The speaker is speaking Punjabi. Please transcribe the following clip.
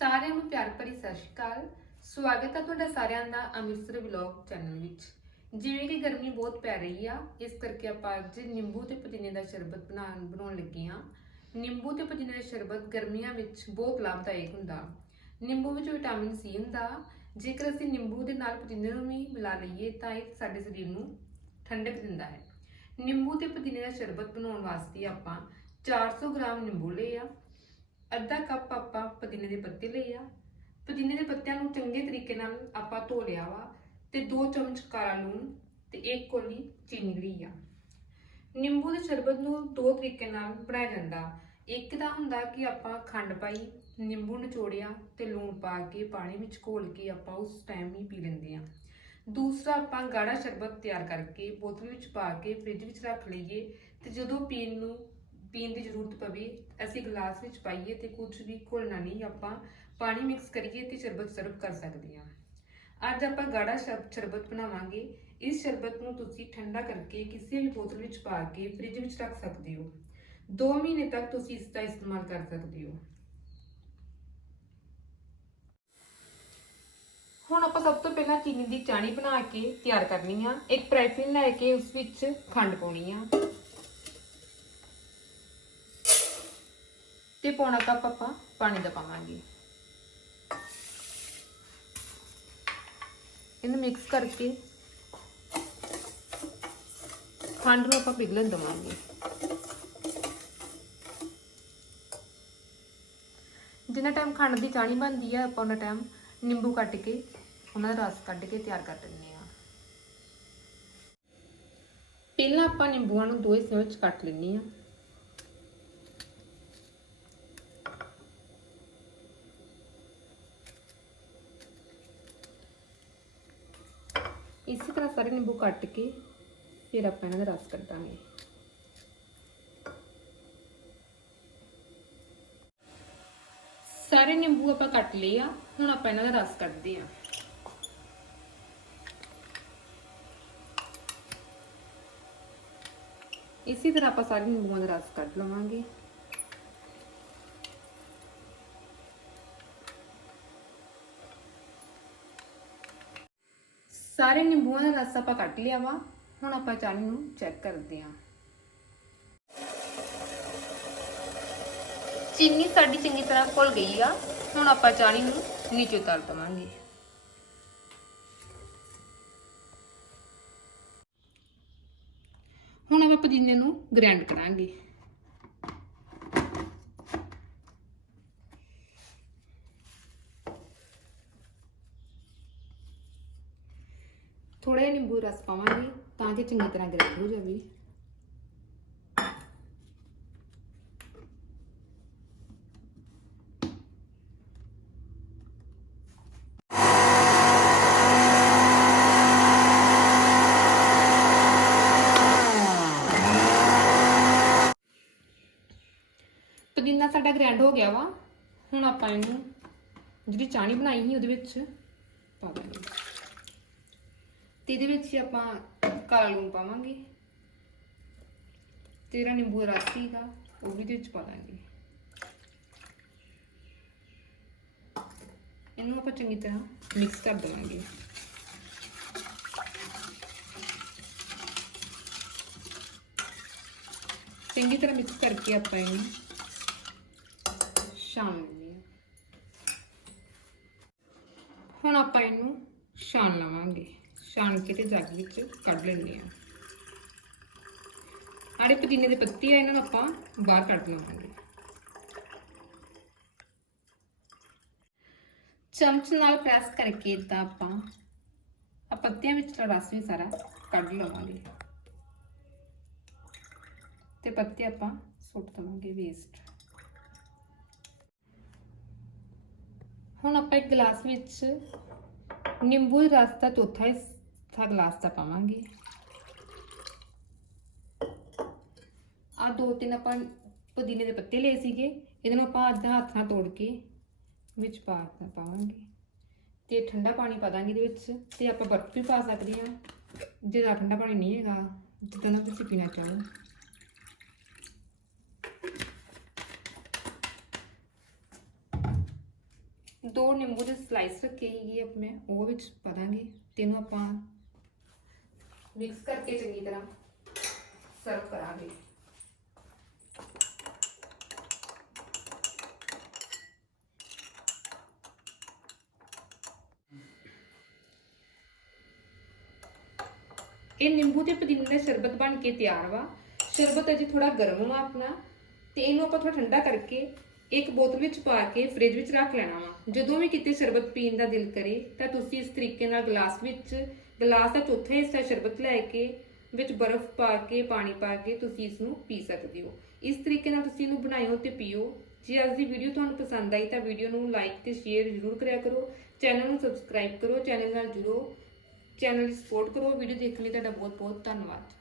ਸਾਰਿਆਂ ਨੂੰ ਪਿਆਰ ਭਰੀ ਸਤਿ ਸ਼੍ਰੀ ਅਕਾਲ। ਸਵਾਗਤ ਹੈ ਤੁਹਾਡਾ ਸਾਰਿਆਂ ਦਾ ਅੰਮ੍ਰਿਤਸਰ ਵਲੌਗ ਚੈਨਲ ਵਿੱਚ। ਜਿਵੇਂ ਕਿ ਗਰਮੀ ਬਹੁਤ ਪੈ ਰਹੀ ਆ, ਇਸ ਕਰਕੇ ਆਪਾਂ ਅੱਜ ਨਿੰਬੂ ਤੇ ਪੁਦੀਨੇ ਦਾ ਸ਼ਰਬਤ ਬਣਾਉਣ ਬਣਾਉਣ ਲੱਗੇ ਆ ਨਿੰਬੂ ਤੇ ਪੁਦੀਨੇ ਦਾ ਸ਼ਰਬਤ ਗਰਮੀਆਂ ਵਿੱਚ ਬਹੁਤ ਲਾਭਦਾਇਕ ਹੁੰਦਾ। ਨਿੰਬੂ ਵਿੱਚ ਵਿਟਾਮਿਨ ਸੀ ਹੁੰਦਾ। ਜੇਕਰ ਅਸੀਂ ਨਿੰਬੂ ਦੇ ਨਾਲ ਪੁਦੀਨੇ ਨੂੰ ਵੀ ਮਿਲਾ ਲਈਏ, ਤਾਂ ਇਹ ਸਾਡੇ ਸਰੀਰ ਨੂੰ ਠੰਡਕ ਦਿੰਦਾ ਹੈ। ਨਿੰਬੂ ਤੇ ਪੁਦੀਨੇ ਦਾ ਸ਼ਰਬਤ ਬਣਾਉਣ ਵਾਸਤੇ ਆਪਾਂ 400 ਗ੍ਰਾਮ ਨਿੰਬੂ ਲਏ ਆ। ਅੱਧਾ ਕੱਪ ਆਪਾਂ ਪੁਦੀਨੇ ਦੇ ਪੱਤੇ ਲਏ ਆ। ਪੁਦੀਨੇ ਦੇ ਪੱਤਿਆਂ ਨੂੰ ਚੰਗੇ ਤਰੀਕੇ ਨਾਲ ਆਪਾਂ ਧੋ ਲਿਆ ਵਾ ਤੇ 2 ਚਮਚ ਕਾਲਾ ਲੂਣ ਤੇ 1 ਕੋਲੀ ਚੀਨੀ ਲਈ ਆ। ਨਿੰਬੂ ਦੇ ਸ਼ਰਬਤ ਨੂੰ ਦੋ ਤਰੀਕੇ ਨਾਲ ਬਣਾਇਆ ਜਾਂਦਾ। ਇੱਕ ਤਾਂ ਹੁੰਦਾ ਕਿ ਆਪਾਂ ਖੰਡ ਪਾਈ, ਨਿੰਬੂ ਨਿਚੋੜਿਆ ਤੇ ਲੂਣ ਪਾ ਕੇ ਪਾਣੀ ਵਿੱਚ ਘੋਲ ਕੇ ਆਪਾਂ ਉਸ ਟਾਈਮ ਹੀ ਪੀ ਲੈਂਦੇ ਆ। ਦੂਸਰਾ ਆਪਾਂ ਗਾੜਾ ਸ਼ਰਬਤ ਤਿਆਰ ਕਰਕੇ ਬੋਤਲ ਵਿੱਚ ਪਾ ਕੇ ਫ੍ਰਿਜ ਵਿੱਚ ਰੱਖ ਲਈਏ ਤੇ ਜਦੋਂ ਪੀਣ ਨੂੰ ਪੀਣ ਦੀ ਜ਼ਰੂਰਤ ਪਵੇ, ਅਸੀਂ ਗਲਾਸ ਵਿੱਚ ਪਾਈਏ ਤੇ ਕੁਝ ਵੀ ਘੋਲਣਾ ਨਹੀਂ, ਆਪਾਂ ਪਾਣੀ ਮਿਕਸ ਕਰੀਏ ਤੇ ਸ਼ਰਬਤ ਸਰਵ ਕਰ ਸਕਦੇ ਹਾਂ। ਅੱਜ ਆਪਾਂ ਗਾੜਾ ਸ਼ਰ- ਸ਼ਰਬਤ ਬਣਾਵਾਂਗੇ। ਇਸ ਸ਼ਰਬਤ ਨੂੰ ਤੁਸੀਂ ਠੰਡਾ ਕਰਕੇ ਕਿਸੇ ਵੀ ਬੋਤਲ ਵਿੱਚ ਪਾ ਕੇ ਫ੍ਰਿਜ ਵਿੱਚ ਰੱਖ ਸਕਦੇ ਹੋ। 2 ਮਹੀਨੇ ਤੱਕ ਤੁਸੀਂ ਇਸ ਦਾ ਇਸਤੇਮਾਲ ਕਰ ਸਕਦੇ ਹੋ। ਹੁਣ ਆਪਾਂ ਸਭ ਤੋਂ ਪਹਿਲਾਂ ਚੀਨੀ ਦੀ ਚਾਣੀ ਬਣਾ ਕੇ ਤਿਆਰ ਕਰਨੀ ਆ। ਇੱਕ ਪ੍ਰਾਈਫਿਨ ਲੈ ਕੇ ਉਸ ਵਿੱਚ ਖੰਡ ਪਾਉਣੀ ਆ। ਤੇ ਪੌਣਾ ਕੱਪ ਆਪਾਂ ਪਾਣੀ ਦਾ ਪਾਵਾਂਗੇ। ਇਹਨੂੰ ਮਿਕਸ ਕਰਕੇ ਖੰਡ ਨੂੰ ਆਪਾਂ ਪਿਘਲਣ ਦਵਾਂਗੇ। ਜਿੰਨਾ ਟਾਈਮ ਖੰਡ ਦੀ ਚਾਣੀ ਬਣਦੀ ਹੈ ਆਪਾਂ ਉਹਨਾਂ ਟਾਈਮ ਨਿੰਬੂ ਕੱਟ ਕੇ ਉਹਨਾਂ ਦਾ ਰਸ ਕੱਢ ਕੇ ਤਿਆਰ ਕਰ ਦਿੰਦੇ ਆ। ਪਹਿਲਾਂ ਆਪਾਂ ਨਿੰਬੂਆਂ ਨੂੰ ਦੋ ਹਿੱਸਿਆਂ ਵਿੱਚ ਕੱਟ ਲੈਂਦੇ ਆ। ਇਸੇ ਤਰ੍ਹਾਂ ਸਾਰੇ ਨਿੰਬੂ ਕੱਟ ਕੇ ਫਿਰ ਆਪਾਂ ਇਹਨਾਂ ਦਾ ਰਸ ਕੱਢਾਂਗੇ। ਸਾਰੇ ਨਿੰਬੂ ਆਪਾਂ ਕੱਟ ਲਏ ਆ, ਹੁਣ ਆਪਾਂ ਇਹਨਾਂ ਦਾ ਰਸ ਕੱਢਦੇ ਆ। ਇਸੇ ਤਰ੍ਹਾਂ ਆਪਾਂ ਸਾਰੇ ਨਿੰਬੂਆਂ ਦਾ ਰਸ ਕੱਢ ਲਵਾਂਗੇ। ਸਾਰੇ ਨਿੰਬੂਆਂ ਦਾ ਰਸ ਆਪਾਂ ਕੱਢ ਲਿਆ ਵਾ। ਹੁਣ ਆਪਾਂ ਚਾਣੀ ਨੂੰ ਚੈੱਕ ਕਰਦੇ ਹਾਂ। ਚੀਨੀ ਸਾਡੀ ਚੰਗੀ ਤਰ੍ਹਾਂ ਘੁਲ ਗਈ ਆ। ਹੁਣ ਆਪਾਂ ਚਾਣੀ ਨੂੰ ਨੀਚੇ ਉਤਾਰ ਦਵਾਂਗੇ। ਹੁਣ ਆਪਾਂ ਪੁਦੀਨੇ ਨੂੰ ਗ੍ਰਾਈਂਡ ਕਰਾਂਗੇ। ਥੋੜਾ ਜਿਹਾ ਨਿੰਬੂ ਰਸ ਪਾਵਾਂਗੇ, ਤਾਂ ਕਿ ਚੰਗੀ ਤਰ੍ਹਾਂ ਗ੍ਰਾਈਂਡ ਹੋ ਜਾਵੇ। ਪੁਦੀਨਾ ਸਾਡਾ ਗ੍ਰੈਂਡ ਹੋ ਗਿਆ ਵਾ। ਹੁਣ ਆਪਾਂ ਇਹਨੂੰ ਜਿਹੜੀ ਚਾਣੀ ਬਣਾਈ ਸੀ ਉਹਦੇ ਵਿੱਚ ਪਾ ਦਾਂਗੇ। ਤੇ ਇਹਦੇ ਵਿੱਚ ਹੀ ਆਪਾਂ ਕਾਲਾ ਲੂਣ ਪਾਵਾਂਗੇ। ਤੇ ਜਿਹੜਾ ਨਿੰਬੂ ਦਾ ਰਸ ਸੀਗਾ, ਉਹ ਵੀ ਇਹਦੇ ਵਿੱਚ ਪਾ ਦਾਂਗੇ। ਇਹਨੂੰ ਆਪਾਂ ਚੰਗੀ ਤਰ੍ਹਾਂ ਮਿਕਸ ਕਰ ਦੇਵਾਂਗੇ। ਚੰਗੀ ਤਰ੍ਹਾਂ ਮਿਕਸ ਕਰਕੇ ਆਪਾਂ ਇਹਨੂੰ ਛਾਣ ਲੈਂਦੇ ਹਾਂ। ਹੁਣ ਆਪਾਂ ਇਹਨੂੰ ਛਾਣ ਲਵਾਂਗੇ। ਛਾਣ ਕੇ ਤੇ ਜੱਗ ਵਿੱਚ ਕੱਢ ਲੈਂਦੇ ਹਾਂ। ਆੜੇ ਪੁਦੀਨੇ ਦੇ ਪੱਤੇ ਆ, ਇਹਨਾਂ ਨੂੰ ਆਪਾਂ ਬਾਹਰ ਕੱਢ ਲਵਾਂਗੇ ਚਮਚ ਨਾਲ ਪ੍ਰੈਸ ਕਰਕੇ ਤਾਂ ਆਪਾਂ ਆ ਪੱਤਿਆਂ ਵਿੱਚ ਰਸ ਵੀ ਸਾਰਾ ਕੱਢ ਲਵਾਂਗੇ। ਤੇ ਪੱਤੇ ਆਪਾਂ ਸੁੱਟ ਦਵਾਂਗੇ ਵੇਸਟ ਹੁਣ ਆਪਾਂ ਇੱਕ ਗਲਾਸ ਵਿੱਚ ਨਿੰਬੂ ਰਸ ਦਾ ਚੌਥਾ ਹਿੱਸਾ ਗਲਾਸ ਦਾ ਪਾਵਾਂਗੇ ਆ ਦੋ ਤਿੰਨ ਆਪਾਂ ਪੁਦੀਨੇ ਦੇ ਪੱਤੇ ਲਏ ਸੀਗੇ ਇਹਨਾਂ ਨੂੰ ਆਪਾਂ ਅੱਧਾ ਹੱਥ ਨਾਲ ਤੋੜ ਕੇ ਵਿੱਚ ਪਾ ਪਾਵਾਂਗੇ। ਤੇ ਠੰਡਾ ਪਾਣੀ ਪਾ ਦਾਂਗੇ ਇਹਦੇ ਵਿੱਚ, ਤੇ ਆਪਾਂ ਬਰਫ਼ ਵੀ ਪਾ ਸਕਦੇ ਹਾਂ। ਜਿਹਦਾ ਠੰਡਾ ਪਾਣੀ ਨਹੀਂ ਹੈਗਾ, ਜਿੱਦਾਂ ਦਾ ਤੁਸੀਂ ਪੀਣਾ ਚਾਹੋ। ਦੋ ਨਿੰਬੂ ਦੇ ਸਲਾਈਸ ਰੱਖੇ ਸੀਗੇ ਆਪਣੇ, ਉਹ ਵਿੱਚ ਪਾ ਦਾਂਗੇ। ਤੇ ਇਹਨੂੰ ਆਪਾਂ ਮਿਕਸ ਕਰਕੇ ਚੰਗੀ ਤਰ੍ਹਾਂ ਸਰਵ ਕਰਾਂਗੇ। ਇਹ ਨਿੰਬੂ ਤੇ ਪੁਦੀਨੇ ਦਾ ਸ਼ਰਬਤ ਬਣ ਕੇ ਤਿਆਰ ਵਾ। ਸ਼ਰਬਤ ਅਜੇ ਥੋੜਾ ਗਰਮ ਵਾ ਆਪਣਾ, ਤੇ ਇਹਨੂੰ ਆਪਾਂ ਥੋੜਾ ਠੰਡਾ ਕਰਕੇ ਇੱਕ ਬੋਤਲ ਵਿੱਚ ਪਾ ਕੇ ਫ੍ਰਿਜ ਵਿੱਚ ਰੱਖ ਲੈਣਾ ਵਾ। ਜਦੋਂ ਵੀ ਕਿਤੇ ਸ਼ਰਬਤ ਪੀਣ ਦਾ ਦਿਲ ਕਰੇ, ਤਾਂ ਤੁਸੀਂ ਇਸ ਤਰੀਕੇ ਨਾਲ ਗਲਾਸ ਵਿੱਚ, ਗਲਾਸ ਦਾ ਚੌਥਾ ਹਿੱਸਾ ਸ਼ਰਬਤ ਲੈ ਕੇ ਵਿੱਚ ਬਰਫ਼ ਪਾ ਕੇ, ਪਾਣੀ ਪਾ ਕੇ ਤੁਸੀਂ ਇਸ ਨੂੰ ਪੀ ਸਕਦੇ ਹੋ। ਇਸ ਤਰੀਕੇ ਨਾਲ ਤੁਸੀਂ ਇਹਨੂੰ ਬਣਾਇਓ ਤੇ ਪੀਓ। ਜੇ ਅੱਜ ਦੀ ਵੀਡੀਓ ਤੁਹਾਨੂੰ ਪਸੰਦ ਆਈ ਤਾਂ ਵੀਡੀਓ ਨੂੰ ਲਾਈਕ ਤੇ ਸ਼ੇਅਰ ਜ਼ਰੂਰ ਕਰਿਆ ਕਰੋ। ਚੈਨਲ ਨੂੰ ਸਬਸਕ੍ਰਾਈਬ ਕਰੋ ਚੈਨਲ ਨਾਲ ਜੁੜੋ। ਚੈਨਲ ਸਪੋਰਟ ਕਰੋ। ਵੀਡੀਓ ਦੇਖਣ ਲਈ ਤੁਹਾਡਾ ਬਹੁਤ ਬਹੁਤ ਧੰਨਵਾਦ।